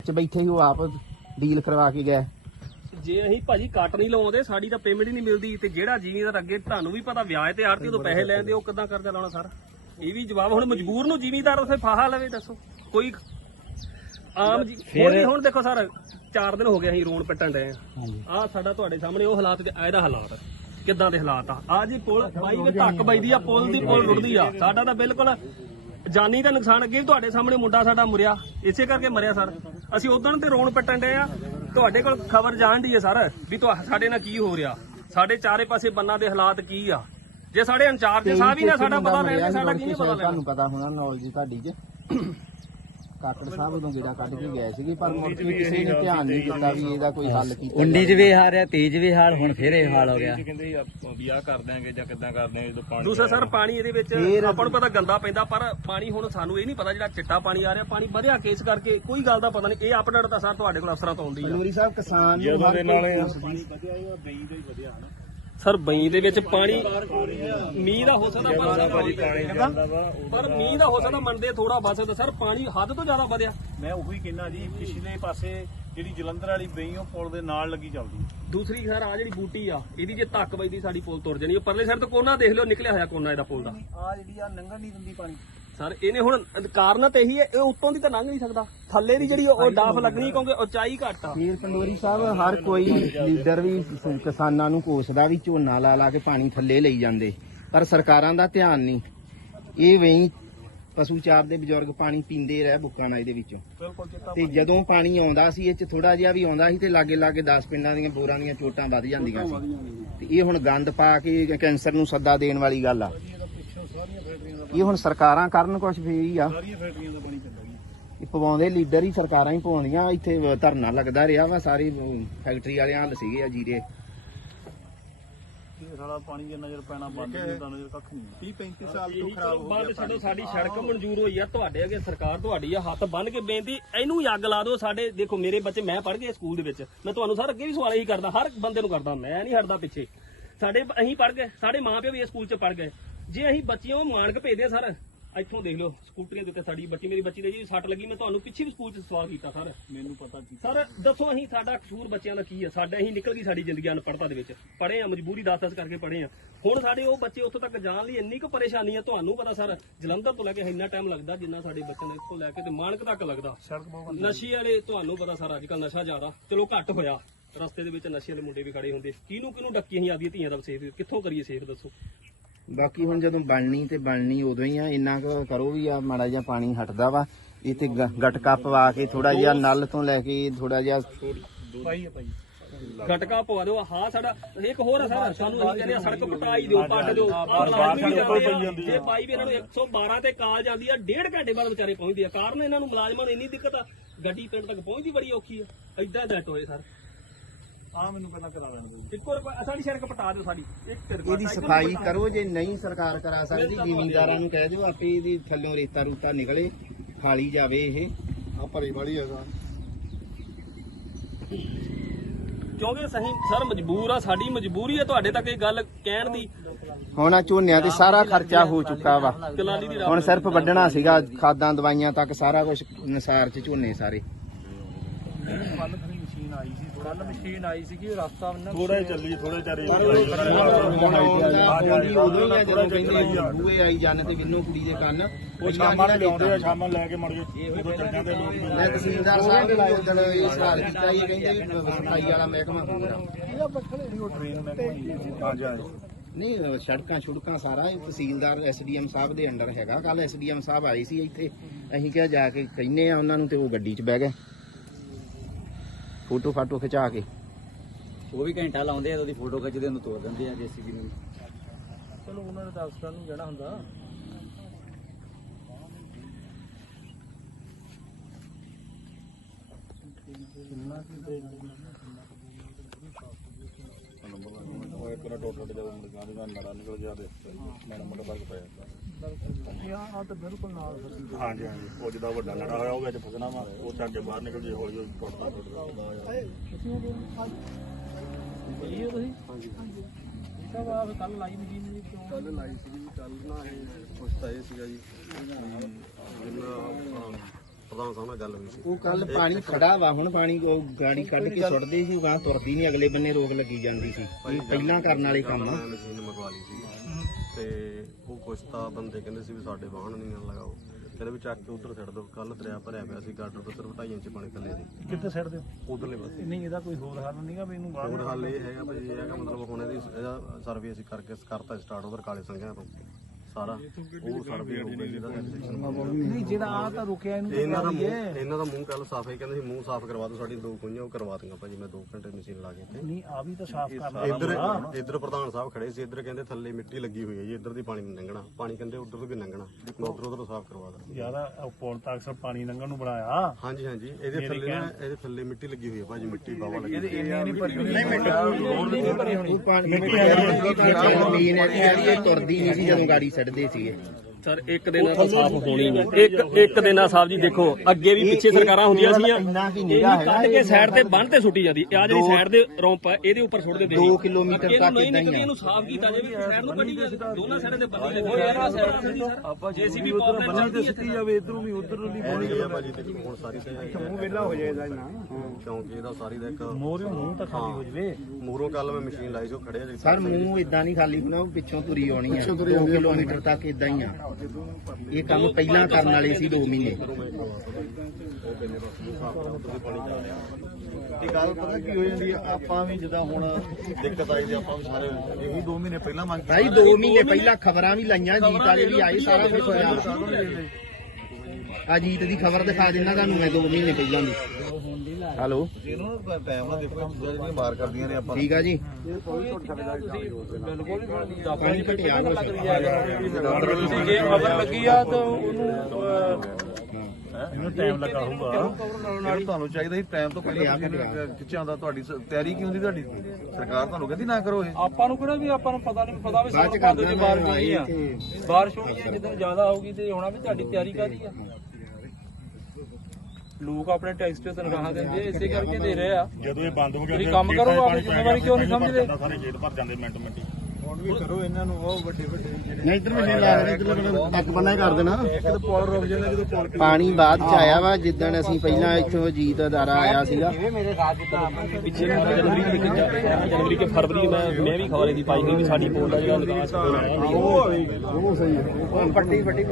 ਚ ਬੈਠੇ ਹੀ ਆਪ ਡੀਲ ਕਰਵਾ ਕੇ ਗਏ ਜੇ ਅਸੀਂ ਭਾਜੀ ਕੱਟ ਨਹੀਂ ਲਵਾਉਂਦੇ ਸਾਡੀ ਤਾਂ ਪੇਮੈਂਟ ਹੀ ਨਹੀਂ ਮਿਲਦੀ ਤੇ ਜਿਹੜਾ ਜ਼ਿਮੀਦਾਰ ਅੱਗੇ ਤੁਹਾਨੂੰ ਵੀ ਪਤਾ ਵਿਆਜ ਤੇ ਆੜਤੀ ਤੋਂ ਪੈਸੇ ਲੈਂਦੇ ਉਹ ਕਿੱਦਾਂ ਕਰਜ਼ਾ ਲਾਉਣਾ ਸਾਰਾ? ਇਹ ਵੀ ਜਵਾਬ ਹੁਣ ਮਜਬੂਰ ਨੂੰ ਜ਼ਿਮੀਦਾਰ ਉਸੇ ਫਾਹਾ ਲਵੇ ਦੱਸੋ। ਕੋਈ ਆਮ ਜੀ ਵੀ ਹੁਣ ਦੇਖੋ ਸਰ 4 ਦਿਨ ਹੋ ਗਏ ਅਸੀਂ ਰੋਣ ਪਿੱਟਣ ਡਏ ਆ ਆ ਸਾਡਾ ਤੁਹਾਡੇ ਸਾਹਮਣੇ ਉਹ ਹਾਲਾਤ ਇਹਦਾ ਹਾਲਾਤ ਕਿੱਦਾਂ ਦੇ ਹਾਲਾਤ ਆ? ਆ ਜੀ ਪੁਲ ਬਾਈ ਦੇ ਧੱਕ ਵੱਜਦੀ ਆ ਪੁਲ ਦੀ ਪੁਲ ਰੁੜਦੀ ਆ। ਸਾਡਾ ਤਾਂ ਬਿਲਕੁਲ ਜਾਨੀ ਦਾ ਨੁਕਸਾਨ ਅੱਗੇ ਵੀ ਤੁਹਾਡੇ ਸਾਹਮਣੇ ਮੁੰਡਾ ਸਾਡਾ ਮੁਰਿਆ। ਇਸੇ ਕਰਕੇ ਮਰਿਆ ਸਰ। ਅਸੀਂ ਉਦੋਂ ਤੇ ਰੋਣ ਪਿੱਟਣ ਡਏ ਆ। ਤੁਹਾਡੇ ਕੋਲ ਖਬਰ ਜਾਣ ਦੀ ਹੈ ਸਰ ਵੀ ਤੁਹਾ ਸਾਡੇ ਨਾਲ ਕੀ ਹੋ ਰਿਹਾ। ਸਾਡੇ ਚਾਰੇ ਪਾਸੇ ਬੰਨਾਂ ਦੇ ਹਾਲਾਤ ਕੀ ਆ? ਜੇ ਸਾਡੇ ਇੰਚਾਰਜ ਸਾਹਿਬ ਹੀ ਨਾ ਸਾਡਾ ਪਤਾ ਲੈਣਗੇ ਸਾਡਾ ਕੀ ਨਹੀਂ ਪਤਾ ਲੈਣਾ? ਤੁਹਾਨੂੰ ਪਤਾ ਹੋਣਾ ਨੌਲੇਜ ਤੁਹਾਡੀ ਚ ਕਾਕੜ ਸਾਹਿਬ ਉਦੋਂ ਗੇੜਾ ਕੱਢ ਕੇ ਗਏ ਸੀਗੇ ਪਰ ਮੁੜ ਕੇ ਕਿਸੇ ਨੇ ਧਿਆਨ ਨਹੀਂ ਦਿੱਤਾ ਵੀ ਇਹਦਾ ਕੋਈ ਹੱਲ ਕੀਤਾ 19 ਚ ਵੀ ਰਿਹਾ 23 ਚ ਵੀ ਹਾਲ ਹੁਣ ਫੇਰ ਇਹ ਹਾਲ ਹੋ ਗਿਆ। ਕਹਿੰਦੇ ਵਿਆਹ ਕਰ ਜਾਂ ਕਿੱਦਾਂ ਕਰ ਜਦੋਂ ਪਾਣੀ ਦੂਸਰਾ ਸਰ ਪਾਣੀ ਇਹਦੇ ਵਿੱਚ ਆਪਾਂ ਨੂੰ ਪਤਾ ਗੰਦਾ ਪੈਂਦਾ ਪਰ ਪਾਣੀ ਹੁਣ ਸਾਨੂੰ ਇਹ ਨਹੀਂ ਪਤਾ ਜਿਹੜਾ ਚਿੱਟਾ ਪਾਣੀ ਆ ਰਿਹਾ ਪਾਣੀ ਵਧਿਆ ਕੇਸ ਕਰਕੇ ਕੋਈ ਗੱਲ ਦਾ ਪਤਾ ਨਹੀਂ ਇਹ ਅਪਡੇਟ ਤਾਂ ਸਰ ਤੁਹਾਡੇ ਕੋਲ ਅਫਸਰਾਂ ਤੋਂ ਆਉਂਦੀ ਆ। ਮਨੂਰੀ ਸਾਹਿਬ ਕਿਸਾਨ ਨੂੰ ਜਦੋਂ ਹਰ ਦੇ ਕੋਈ ਨਾਲੇ ਕੋਸ਼ਿਸ਼- ਸਰ ਬਈ ਦੇ ਵਿੱਚ ਪਾਣੀ ਮੀਂਹ ਦਾ ਹੋ ਸਕਦਾ ਪਰ ਭਾਜੀ ਪਾਣੀ ਜਾਂਦਾ ਵਾ ਪਰ ਮੀਂਹ ਦਾ ਹੋ ਸਕਦਾ ਮੰਨਦੇ ਥੋੜਾ ਬਸ ਸਰ ਪਾਣੀ ਹੱਦ ਤੋਂ ਜ਼ਿਆਦਾ ਵਧਿਆ। ਮੈਂ ਉਹੀ ਕਹਿੰਦਾ ਜੀ ਪਿਛਲੇ ਪਾਸੇ ਜਿਹੜੀ ਜਲੰਧਰ ਵਾਲੀ ਬਈ ਉਹ ਪੁਲ ਦੇ ਨਾਲ ਲੱਗੀ ਚੱਲਦੀ। ਦੂਸਰੀ ਸਰ ਆ ਜਿਹੜੀ ਬੂਟੀ ਆ ਇਹਦੀ ਜੇ ਧੱਕ ਵੱਜਦੀ ਸਾਡੀ ਪੁਲ ਤੁਰ ਜਾਣੀ। ਉਹ ਪਰਲੇ ਸਾਈਡ ਤੋਂ ਕੋਨਾ ਦੇਖ ਲਿਓ ਨਿਕਲਿਆ ਹੋਇਆ ਕੋਨਾ ਇਹਦਾ ਪੁਲ ਦਾ। ਆ ਜਿਹੜੀ ਆ ਨੰਗਣ ਨਹੀਂ ਦਿੰਦੀ ਪਾਣੀ। ਸਰ ਇਹਨੇ ਹੁਣ ਕਾਰਨ ਤਾਂ ਇਹੀ ਹੈ ਇਹ ਉੱਤੋਂ ਦੀ ਤਾਂ ਲੰਘ ਨਹੀਂ ਸਕਦਾ। ਥੱਲੇ ਦੀ ਜਿਹੜੀ ਉਹ ਡਾਫ ਲੱਗਣੀ ਕਿਉਂਕਿ ਉਚਾਈ ਘੱਟ ਆ। ਵੀਰ ਪੰਡੋਰੀ ਸਾਹਿਬ ਹਰ ਕੋਈ ਲੀਡਰ ਵੀ ਕਿਸਾਨਾਂ ਨੂੰ ਕੋਸਦਾ ਵੀ ਝੋਨਾ ਲਾ ਲਾ ਕੇ ਪਾਣੀ ਥੱਲੇ ਲਈ ਜਾਂਦੇ ਪਰ ਸਰਕਾਰਾਂ ਦਾ ਧਿਆਨ ਨਹੀਂ। ਇਹ ਵਹੀਂ ਪਸ਼ੂ ਚਾਰ ਦੇ ਬਜ਼ੁਰਗ ਪਾਣੀ ਪੀਂਦੇ ਰਹਿ ਬੁੱਕਾਂ ਨਾਲ ਇਹਦੇ ਵਿੱਚੋਂ। ਤੇ ਜਦੋਂ ਪਾਣੀ ਆਉਂਦਾ ਸੀ ਇਹ ਚ ਥੋੜਾ ਜਿਹਾ ਵੀ ਆਉਂਦਾ ਸੀ ਤੇ ਲਾਗੇ ਲਾਗੇ 10 ਪਿੰਡਾਂ ਦੀਆਂ ਬੋਰਾਂ ਦੀਆਂ ਚੋਟਾਂ ਵੱਧ ਜਾਂਦੀਆਂ ਸੀ। ਤੇ ਇਹ ਹੁਣ ਗੰਦ ਪਾ ਕੇ ਕੈਂਸਰ ਨੂੰ ਸੱਦਾ ਦੇਣ ਵਾਲੀ ਗੱਲ ਆ। ਇਹ ਹੁਣ ਸਰਕਾਰਾਂ ਕਰਨ ਕੁਛ ਫੇਰ ਹੀ ਆ। ਸਾਰੀਆਂ ਫੈਕਟਰੀਆਂ ਦਾ ਪਾਣੀ ਚੱਲਦਾ ਜੀ। ਇਹ ਪਵਾਉਂਦੇ ਲੀਡਰ ਹੀ ਸਰਕਾਰਾਂ ਹੀ ਪਵਾਉਂਦੀਆਂ ਇੱਥੇ ਧਰਨਾ ਲੱਗਦਾ ਰਿਹਾ ਵਾ ਸਾਰੇ ਫੈਕਟਰੀ ਵਾਲਿਆਂ ਹੱਲ ਸੀਗੇ ਆ ਜੀਰੇ। ਇਹ ਸਾਡਾ ਪਾਣੀ ਜੇ ਨਜ਼ਰ ਪੈਣਾ ਬੰਦ ਨਹੀਂ ਤਾਂ ਨਜ਼ਰ ਕੱਖ ਨਹੀਂ 30 35 ਸਾਲ ਇਹੀ ਚਲੋ ਬੰਦ ਛੱਡੋ ਸਾਡੀ ਸੜਕ ਮਨਜ਼ੂਰ ਹੋਈ ਆ ਤੁਹਾਡੇ ਅੱਗੇ ਸਰਕਾਰ ਤੁਹਾਡੀ ਆ ਹੱਥ ਬੰਨ ਕੇ ਬੇਨਤੀ ਇਹਨੂੰ ਹੀ ਅੱਗ ਲਾ ਦਿਓ ਸਾਡੇ। ਦੇਖੋ ਮੇਰੇ ਬੱਚੇ ਮੈਂ ਪੜ੍ਹ ਗਏ ਸਕੂਲ ਦੇ ਵਿੱਚ। ਮੈਂ ਤੁਹਾਨੂੰ ਸਰ ਅੱਗੇ ਵੀ ਸਵਾਲ ਇਹੀ ਕਰਦਾ ਹਰ ਬੰਦੇ ਨੂੰ ਕਰਦਾ ਮੈਂ ਨਹੀਂ ਹਟਦਾ ਪਿੱਛੇ। ਸਾਡੇ ਅਸੀਂ ਪੜ੍ਹ ਗਏ ਸਾਡੇ ਮਾਪਿਓ ਵੀ ਇਸ ਸਕੂਲ 'ਚ ਪੜ੍ਹ ਗਏ। ਜੇ ਅਸੀਂ ਬੱਚਿਆਂ ਨੂੰ ਮਾਨਕ ਭੇਜਦੇ ਆ ਸਰ ਇੱਥੋਂ ਦੇਖ ਲਓ ਸਕੂਟਰੀਆਂ ਦੇ ਉੱਤੇ ਸਾਡੀ ਬੱਚੀ ਮੇਰੀ ਬੱਚੀ ਦੇ ਜੀ ਸੱਟ ਲੱਗੀ ਮੈਂ ਤੁਹਾਨੂੰ ਪਿੱਛੇ ਵੀ ਸਕੂਲ 'ਚ ਸਵਾਲ ਕੀਤਾ ਸਰ। ਮੈਨੂੰ ਪਤਾ ਕੀ ਸਰ ਦੱਸੋ ਅਸੀਂ ਸਾਡਾ ਕਸੂਰ ਬੱਚਿਆਂ ਦਾ ਕੀ ਆ? ਸਾਡਾ ਅਸੀਂ ਨਿਕਲ ਗਈ ਸਾਡੀ ਜ਼ਿੰਦਗੀ ਅਨਪੜ੍ਹਤਾ ਦੇ ਵਿੱਚ। ਪੜ੍ਹੇ ਆ ਮਜਬੂਰੀ ਦਸ-ਦਸ ਕਰਕੇ ਪੜ੍ਹੇ ਆ। ਹੁਣ ਸਾਡੇ ਉਹ ਬੱਚੇ ਉੱਥੋਂ ਤੱਕ ਜਾਣ ਲਈ ਇੰਨੀ ਕੁ ਪਰੇਸ਼ਾਨੀ ਆ ਤੁਹਾਨੂੰ ਪਤਾ ਸਰ ਜਲੰਧਰ ਤੋਂ ਲੈ ਕੇ ਇੰਨਾ ਟਾਈਮ ਲੱਗਦਾ ਜਿੰਨਾ ਸਾਡੇ ਬੱਚਿਆਂ ਦੇ ਇੱਥੋਂ ਲੈ ਕੇ ਤੇ ਮਾਨਕ ਤੱਕ ਲੱਗਦਾ। ਸੜਕ ਬਹੁਤ ਨਸ਼ੇ ਵਾਲੇ ਤੁਹਾਨੂੰ ਪਤਾ ਸਰ ਅੱਜ ਕੱਲ ਨਸ਼ਾ ਜ਼ਿਆਦਾ। ਚਲੋ ਘੱਟ ਹੋਇਆ। ਰਸਤੇ ਦੇ ਵਿੱਚ ਨਸ਼ੇ ਵਾਲੇ ਮੁੰਡੇ ਵੀ ਖੜੇ ਹੁੰਦੇ। ਕਿਹਨੂੰ ਕਿਹਨੂੰ ਡੱਕੀ ਅਸੀਂ ਆਪਦੀਆਂ ਧੀਆਂ ਦਾ ਸੇਫ? ਕਿੱਥੋਂ ਕਰੀਏ ਸੇਫ ਦੱਸੋ? ਬਾਕੀ ਹੁਣ ਜਦੋਂ ਬਣਨੀ ਤੇ ਬਣਨੀ ਉਦੋਂ ਹੀ ਆ ਇੰਨਾ ਕੁ ਕਰੋ ਵੀ ਆ ਮਾੜਾ ਜਿਹਾ ਪਾਣੀ ਹਟਦਾ ਵਾ ਇਹ ਤੇ ਗ- ਗਟਕਾ ਪਵਾ ਕੇ ਥੋੜਾ ਜਿਹਾ ਨਲ ਤੋਂ ਲੈ ਕੇ ਥੋੜਾ ਜਿਹਾ ਪਾਈ ਹੈ ਭਾਈ। ਗਟਕਾ ਪਵਾ ਦਿਓ ਹਾਂ ਸਾਡਾ ਇੱਕ ਹੋਰ ਆ ਸਰ ਸਾਨੂੰ ਅਸੀਂ ਕਹਿੰਦੇ ਆ ਸੜਕ ਪਟਾਈ ਦਿਓ ਪੱਟ ਦਿਓ। ਆਹ ਮੁਲਾਜ਼ਮ ਵੀ ਜਾਂਦੇ ਆ। ਜੇ ਬਾਈ ਵੀ ਇਹਨਾਂ ਨੂੰ 112 ਤੇ ਕਾਲ ਜਾਂਦੀ ਆ ਡੇਢ ਘੰਟੇ ਬਾਅਦ ਵਿਚਾਰੇ ਪਹੁੰਚਦੇ ਆ। ਕਾਰਨ ਇਹਨਾਂ ਨੂੰ ਮੁਲਾਜ਼ਮਾਂ ਨੂੰ ਇੰਨੀ ਦਿੱਕਤ ਆ ਗੱਡੀ ਪਿੰਡ ਤੱਕ ਪਹੁੰਚਦੀ ਬੜੀ ਔਖੀ ਆ। ਐਦਾਂ ਡੈਟ ਹੋਏ ਸਰ। ਆ ਮੈਨੂੰ ਪਹਿਲਾਂ ਕਰਾ ਲੈਣ ਦਿਓ। ਇੱਕੋ ਰਿਕੁਐ- ਸਾਡੀ ਸੜਕ ਪਟਾ ਦਿਓ ਸਾਡੀ। ਇੱਕ ਤੇ request ਇਹਦੀ ਆ, ਇੱਕੋ ਸਫ਼ਾਈ ਪਟਾ ਕਰੋ ਜੇ ਨਹੀਂ ਸਰਕਾਰ ਕਰਾ ਸਕਦੀ ਜ਼ਿਮੀਂਦਾਰਾਂ ਨੂੰ ਕਹਿ ਦਿਓ ਆਪੇ ਇਹਦੀ ਥੱਲੋਂ ਰੇਤਾ ਰੂਤਾ ਨਿਕਲੇ ਖਾਲੀ ਜਾਵੇ ਇਹ। ਆ ਭਰੀ ਵਾਲੀ ਹੈਗਾ ਕਿਉਂਕਿ ਸਹੀ ਸਰ ਮਜਬੂਰ ਆ ਸਾਡੀ ਮਜਬੂਰੀ ਆ ਤੁਹਾਡੇ ਤੱਕ ਇਹ ਗੱਲ ਕਹਿਣ ਦੀ। ਹੁਣ ਆ ਝੋਨਿਆਂ ਤੇ ਸਾਰਾ ਖਰਚਾ ਹੋ ਚੁੱਕਾ ਵਾ। ਕਲਾਲੀ ਦੀ ਹੁਣ ਸਿਰਫ ਵੱਢਣਾ ਸੀਗਾ ਖਾਦਾਂ ਦਵਾਈਆਂ ਤੱਕ ਸਾਰਾ ਕੁਝ ਨਿਸਾਰ ਚ ਝੋਨੇ ਸਾਰੇ। ਕੱਲ ਮਸ਼ੀਨ ਆਈ ਕੱਲ ਸੀਗੀ ਰਸਤਾ ਉਹਨਾਂ ਥੋੜਾ ਹੀ ਚੱਲੀ ਥੋੜੇ ਚਾਰੇ ਆ। ਜਦੋਂ ਕਹਿੰਦੇ ਬੂਏ ਆਈ ਜਾਣ ਤੇ ਕਿੰਨੋ ਕੁੜੀ ਦੇ ਕੰਨ। ਉਹ ਸ਼ਾਮਾਂ ਨੂੰ ਲਿਆਉਂਦੇ ਆ ਸ਼ਾਮਾਂ ਲੈ ਕੇ ਮੜ ਗਏ ਉਦੋਂ ਚੱਲ ਜਾਂਦੇ ਲੋਕ ਮੈਂ ਤਹਿਸੀਲਦਾਰ ਸਾਹਿਬ ਦੇ ਉਦੋਂ ਇਹ ਸਵਾਲ ਕੀਤਾ ਇਹ ਕਹਿੰਦੇ ਵੀ ਸਫ਼ਾਈ ਵਾਲਾ ਮਹਿਕਮਾ ਪੂਰਾ ਹਾਂਜੀ ਹਾਂਜੀ ਨਹੀਂ ਅਹ ਸੜਕਾਂ ਛੁੜਕਾਂ ਸਾਰਾ ਇਹ ਤਹਿਸੀਲਦਾਰ ਐਸਡੀਐਮ ਸਾਹਿਬ ਦੇ ਅੰਡਰ ਹੈਗਾ। ਕੱਲ ਐਸਡੀਐਮ ਸਾਹਿਬ ਆਏ ਸੀ ਇੱਥੇ। ਅਸੀਂ ਕਿਹਾ ਜਾ ਕੇ ਕਹਿੰਨੇ ਆ ਉਹਨਾਂ ਨੂੰ ਤੇ ਉਹ ਗੱਡੀ 'ਚ ਬਹਿ ਗਏ। ਫੋਟੋ ਫਾਟੋ ਖਿਚਾ ਕੇ। ਉਹ ਵੀ ਘੰਟਾ ਲਾਉਂਦੇ ਆ ਉਹਦੀ ਫੋਟੋ ਖਿੱਚਦੇ ਉਹਨੂੰ ਤੋੜ ਦਿੰਦੇ ਆ ਜੇਸੀਬੀ ਨੂੰ। ਚਲੋ ਉਹਨਾਂ ਨੇ ਤਾਂ ਅਫਸਰਾਂ ਨੂੰ ਕਹਿਣਾ ਹੁੰਦਾ। ਉਹ ਇੱਕ ਨਾ ਟੋਟਲ ਜਦੋਂ ਮੁੜ ਗਿਆ ਉਹਦਾ ਨੜਾ ਨਿਕਲ ਗਿਆ ਤੇ ਮੇਰਾ ਮੁੰਡਾ ਫ਼ਰਕ ਪੈ ਜਾਂਦਾ। ਆ ਤਾਂ ਬਿਲਕੁਲ ਨਾਲ ਫਸੀ ਹਾਂਜੀ ਹਾਂਜੀ ਉਹ ਜਿਹਦਾ ਵੱਡਾ ਨੜਾ ਹੋਇਆ ਉਹ ਵਿੱਚ ਫਸਣਾ ਵਾ ਉਹ ਚੱਕ ਕੇ ਬਾਹਰ ਨਿਕਲ ਜੇ ਹੌਲੀ ਹੌਲੀ ਟੁੱਟਦਾ ਟੁੱਟਦਾ। ਇਹ ਤੁਸੀਂ ਹਾਂਜੀ। ਸਭ ਆ ਕੱਲ ਲਾਈ ਮਸ਼ੀਨ ਜੀ ਕਿਉਂ? ਕੱਲ ਲਾਈ ਸੀ ਜੀ ਕੱਲ ਨਾ ਇਹ ਪੁੱਛਤਾ ਇਹ ਸੀਗਾ ਜੀ ਜਿੰਨਾ ਪ੍ਰਧਾਨ ਸਾਹਿਬ ਨਾਲ ਗੱਲ ਹੋਈ ਸੀ। ਉਹ ਕੱਲ ਪਾਣੀ ਖੜਾ ਵਾ ਹੁਣ ਪਾਣੀ ਉਹ ਗਾੜੀ ਕੱਢ ਕੇ ਸੁੱਟਦੇ ਸੀ ਗਾਂ ਤੁਰਦੀ ਨਹੀਂ ਅਗਲੇ ਬੰਨੇ ਰੋਕ ਲੱਗੀ ਜਾਂਦੀ ਸੀ। ਇਹ ਪਹਿਲਾਂ ਕਰਨ ਵਾਲੇ ਕੰਮ ਆ। ਮੈਂ ਮਸ਼ੀਨ ਮੰਗਵਾ ਲਈ ਸੀ। ਤੇ ਉਹ ਕੁਛ ਤਾਂ ਬੰਦੇ ਕਹਿੰਦੇ ਸੀ ਵੀ ਸਾਡੇ ਵਾਹਣ ਨਹੀਂ ਨਾਲ ਲਗਾਓ। ਕਹਿੰਦੇ ਵੀ ਚੱਕ ਕੇ ਉਧਰ ਛੱਡ ਦਿਓ। ਕੱਲ ਦਰਿਆ ਭਰਿਆ ਪਿਆ ਸੀ ਗਾਡਰ ਤੋਂ ਸਿਰਫ 2.5 ਇੰਚ ਪਾਣੀ ਥੱਲੇ ਦੀ ਕਿੱਥੇ ਛੱਡ ਦਿਓ? ਉਧਰਲੇ ਪਾਸੇ। ਨਹੀਂ ਇਹਦਾ ਕੋਈ ਹੋਰ ਹੱਲ ਨਹੀਂਗਾ ਵੀ ਇਹਨੂੰ ਬਾਹਰ ਹੋਰ ਹੱਲ ਇਹ ਹੈਗਾ ਭਾਜੀ ਇਹ ਹੈਗਾ ਮਤਲਬ ਹੁਣ ਇਹਦੀ ਇਹਦਾ ਸਰਵੇ ਅਸੀਂ ਕਰਕੇ ਕਰਤਾ ਸਟਾਰਟ ਉਧਰ ਕਾਲੇ ਸੰਘਿਆਂ ਤੋਂ। ਸਾਰਾ। ਉਹ ਸਰਵੇ ਜਿਹਦਾ ਸੈਕਸ਼ਨ ਨਹੀਂ ਜਿਹੜਾ ਆ ਤਾਂ ਰੁਕਿਆ ਇਹਨੂੰ ਇਹਨਾਂ ਦਾ ਮੂੰਹ ਇਹਨਾਂ ਦਾ ਮੂੰਹ ਕੱਲ ਸਾਫ਼ ਹੈ ਕਹਿੰਦੇ ਸੀ ਮੂੰਹ ਸਾਫ਼ ਕਰਵਾ ਦਿਓ ਸਾਡੀ ਦੋ ਖੁੰਝਾਂ ਉਹ ਕਰਵਾ ਦਿੰਗਾ ਭਾਜੀ ਮੈਂ 2 ਘੰਟੇ ਮਸ਼ੀਨ ਲਾ ਕੇ ਇੱਥੇ। ਨਹੀਂ ਆ ਵੀ ਤਾਂ ਸਾਫ਼ ਕਰਨਾ ਇੱਧਰ ਇੱਧਰ ਪ੍ਰਧਾਨ ਸਾਹਿਬ ਖੜੇ ਸੀ ਇੱਧਰ ਕਹਿੰਦੇ ਥੱਲੇ ਮਿੱਟੀ ਲੱਗੀ ਹੋਈ ਹੈ ਜੀ ਇੱਧਰ ਦੀ ਪਾਣੀ ਨਹੀਂ ਲੰਘਣਾ ਪਾਣੀ ਕਹਿੰਦੇ ਉੱਧਰ ਤੋਂ ਵੀ ਲੰਘਣਾ ਮੈਂ ਉੱਧਰ ਉੱਧਰ ਸਾਫ਼ ਕਰਵਾ ਦਾਂ ਯਾਰ ਪੁਲ ਤੱਕ ਸਭ ਪਾਣੀ ਲੰਘਣ ਨੂੰ ਬਣਾਇਆ। ਹਾਂਜੀ ਹਾਂਜੀ ਇਹਦੇ ਥੱਲੇ ਨਾ ਇਹਦੇ ਥੱਲੇ ਮਿੱਟੀ ਲੱਗੀ ਹੋਈ ਹੈ ਭਾਜੀ ਮਿੱਟੀ ਬਾਵਾ ਲੱਗੀ ਹੈ। ਇੰਨੀ ਨਹੀਂ ਭਰੀ ਉਹ ਪਾਣੀ ਜ਼ਮੀਨ ਹੈ ਜਿਹੜੀ ਇਹ ਤੁਰਦੀ ਨਹੀਂ ਸੀ ਜਦੋਂ ਗਾੜੀ ਛੱਡਦੇ ਸੀਗੇ। ਸਰ ਇੱਕ ਦਿਨ ਨਾਲ ਸਾਫ਼ ਹੋਣੀ ਨਹੀਂ। ਇੱਕ ਇੱਕ ਦਿਨ ਨਾਲ ਸਾਹਿਬ ਜੀ ਦੇਖੋ ਅੱਗੇ ਵੀ ਪਿੱਛੇ ਸਰਕਾਰਾਂ ਹੁੰਦੀਆਂ ਸੀਗੀਆਂ। ਇੰਨਾ ਕੀ ਇਹ ਨਿਗਾਹ ਕੱਢ ਕੇ ਸਾਈਡ ਤੇ ਬੰਨ ਤੇ ਸੁੱਟੀ ਜਾਂਦੀ ਆ ਜਿਹੜੀ ਸਾਈਡ ਦੇ ਰੌਂਪ ਆ ਇਹਦੇ ਉੱਪਰ ਸੁੱਟ ਦਿੰਦੇ 2 ਕਿਲੋਮੀਟਰ ਤੱਕ ਨਹੀਂ ਇਦਾਂ ਹੀ ਨਿਕਲੀ ਹੈ ਇਹਨੂੰ ਸਾਫ਼ ਕੀਤਾ ਜਾਵੇ ਸਾਈਡ ਨੂੰ ਕੱਢੀ ਗਈ ਦੋਨਾਂ ਸਾਈਡਾਂ ਤੇ ਬੰਨੀ ਲੱਗੀ ਯਾਰ ਆ ਸਾਈਡ ਆਪਾਂ ਜੇਸੀਬੀ ਪਾਵਰ ਚੱਲਦੀ ਹੈ ਜਾਵੇ ਇਧਰੋਂ ਵੀ ਉਧਰ ਨੂੰ ਪਾਣੀ ਇਹ ਭਾਜੀ ਦੇਖੋ ਹੁਣ ਸਾਰੀ ਸਹੀ ਮੂੰਹ ਵਿਹਲਾ ਹੋ ਜਾਏਗਾ ਨਾ ਕਿਉਂਕਿ ਇਹਦਾ ਸਾਰੀ ਦਾ ਇੱਕ ਮੋਰਿਓ ਮੂੰਹ ਤਾਂ ਖਾਲੀ ਹੋ ਜਵੇ। ਮੂਰੋਂ ਕੱਲ ਮੈਂ ਮਸ਼ੀਨ ਲਾਈ ਜੀ ਸਰ ਮੂੰਹ ਇਦਾਂ ਨਹੀਂ ਖਾਲੀ ਪਿੱਛੋਂ ਤੁਰੀ ਆਉਣੀ ਆ। 2 ਕਿਲੋਮੀਟਰ ਤੱਕ ਇਦਾਂ ਹੀ ਆ। ਇਹ ਕੰਮ ਪਹਿਲਾਂ ਕਰਨ ਵਾਲੇ ਸੀ 2 ਮਹੀਨੇ। ਇਹ ਗੱਲ ਪਤਾ ਕੀ ਹੋ ਜਾਂਦੀ ਹੈ? ਆਪਾਂ ਵੀ ਜਿੱਦਾਂ ਹੁਣ ਦਿੱਕਤ ਆਈ ਤੇ ਆਪਾਂ ਵੀ ਸਾਰੇ ਇਹੀ 2 ਮਹੀਨੇ ਪਹਿਲਾਂ ਮੰਗ ਭਾਈ 2 ਮਹੀਨੇ ਪਹਿਲਾਂ ਖਬਰਾਂ ਵੀ ਲਾਈਆਂ ਜੀਤ ਵਾਲੇ ਵੀ ਆਏ ਸਾਰਾ ਕੁਝ ਹੋਇਆ। ਆ ਜੀਤ ਦੀ ਖਬਰ ਦਿਖਾ ਦਿੰਦਾ ਤੁਹਾਨੂੰ ਮੈਂ 2 ਮਹੀਨੇ ਪਹਿਲਾਂ ਦੀ। ਹੈਲੋ। ਇਹਨੂੰ ਟਾਈਮ ਨਾਲ ਦੇਖੋ ਚੀਜ਼ਾਂ ਜਿਹੜੀਆਂ ਮਾਰ ਕਰਦੀਆਂ ਨੇ ਆਪਾਂ। ਠੀਕ ਆ ਜੀ। ਪਾਣੀ ਘਟਿਆ ਹੋ ਜੇ ਖਬਰ ਲੱਗੀ ਆ ਤਾਂ ਉਹਨੂੰ ਇਹਨੂੰ ਟਾਈਮ ਲੱਗਾ ਹੋਊਗਾ। ਤੁਹਾਨੂੰ ਚਾਹੀਦਾ ਸੀ ਟਾਈਮ ਤੋਂ ਪਹਿਲਾਂ ਖਿੱਚਿਆ ਦਾ ਤੁਹਾਡੀ ਤਿਆਰੀ ਕੀ ਹੁੰਦੀ ਤੁਹਾਡੀ? ਸਰਕਾਰ ਤੁਹਾਨੂੰ ਕਹਿੰਦੀ ਨਾ ਕਰੋ ਇਹ। ਆਪਾਂ ਨੂੰ ਕਿਹੜਾ ਵੀ ਆਪਾਂ ਨੂੰ ਪਤਾ ਨਹੀਂ ਪਤਾ ਵੀ ਸਾਨੂੰ ਬਾਰਿਸ਼ ਹੋਣੀ ਆ ਬਾਰਿਸ਼ ਹੋਣੀ ਆ। ਜਦੋਂ ਜ਼ਿਆਦਾ ਹੋਊਗੀ ਤੇ ਹੋਣਾ ਵੀ ਤੁਹਾਡੀ ਤਿਆਰੀ ਕਾਦੀ ਆ? ਲੋਕ ਆਪਣੇ ਟੈਕਸ ਤੇ ਤਨਖਾਹਾਂ ਦਿੰਦੇ ਆ, ਇਸੇ ਕਰਕੇ ਦੇ ਰਹੇ ਆ। ਜਦੋਂ ਇਹ ਬੰਦ ਹੋ ਗਿਆ ਤੁਸੀਂ ਕੰਮ ਕਰੋ ਆਪਣੀ ਜ਼ਿੰਮੇਵਾਰੀ ਕਿਉਂ ਨਹੀਂ ਸਮਝਦੇ? ਸਾਰੇ ਖੇਤ ਭਰ ਜਾਂਦੇ ਮਿੰਟ ਮਿੰਟੀ ਹੁਣ ਵੀ ਕਰੋ ਇਹਨਾਂ ਨੂੰ ਉਹ ਵੱਡੇ ਵੱਡੇ ਜਿਹੜੇ ਨਹੀਂ ਇਧਰ ਮਸ਼ੀਨ ਲਾ ਦੇਣੀ ਇਧਰ ਤੱਕ ਬੰਨਾ ਹੀ ਕਰ ਦੇਣਾ। ਇੱਕ ਤਾਂ ਪੁਲ ਰੁਕ ਜਾਂਦਾ ਜਦੋਂ ਪੁਲ ਪਾਣੀ ਬਾਅਦ ਚ ਆਇਆ ਵਾ ਜਿੱਦਣ ਅਸੀਂ ਪਹਿਲਾਂ ਇੱਥੋਂ ਜੀਤ ਅਦਾਰਾ ਆਇਆ ਸੀਗਾ। ਪਿੱਛੇ ਜਨਵਰੀ ਦੇ ਵਿੱਚ ਜਨਵਰੀ ਕੇ ਫਰਵਰੀ ਮੈਂ ਮੈਂ ਵੀ ਖਬਰ ਇਹਦੀ ਪਾਈ ਗਈ ਵੀ ਸਾਡੀ ਪੋਲ ਦਾ ਜਿਹੜਾ ਨਿਕਾਸ ਹੋ ਰਿਹਾ ਉਹ ਸਹੀ ਹੈ। ਪੱਟੀ ਪੱਟੀ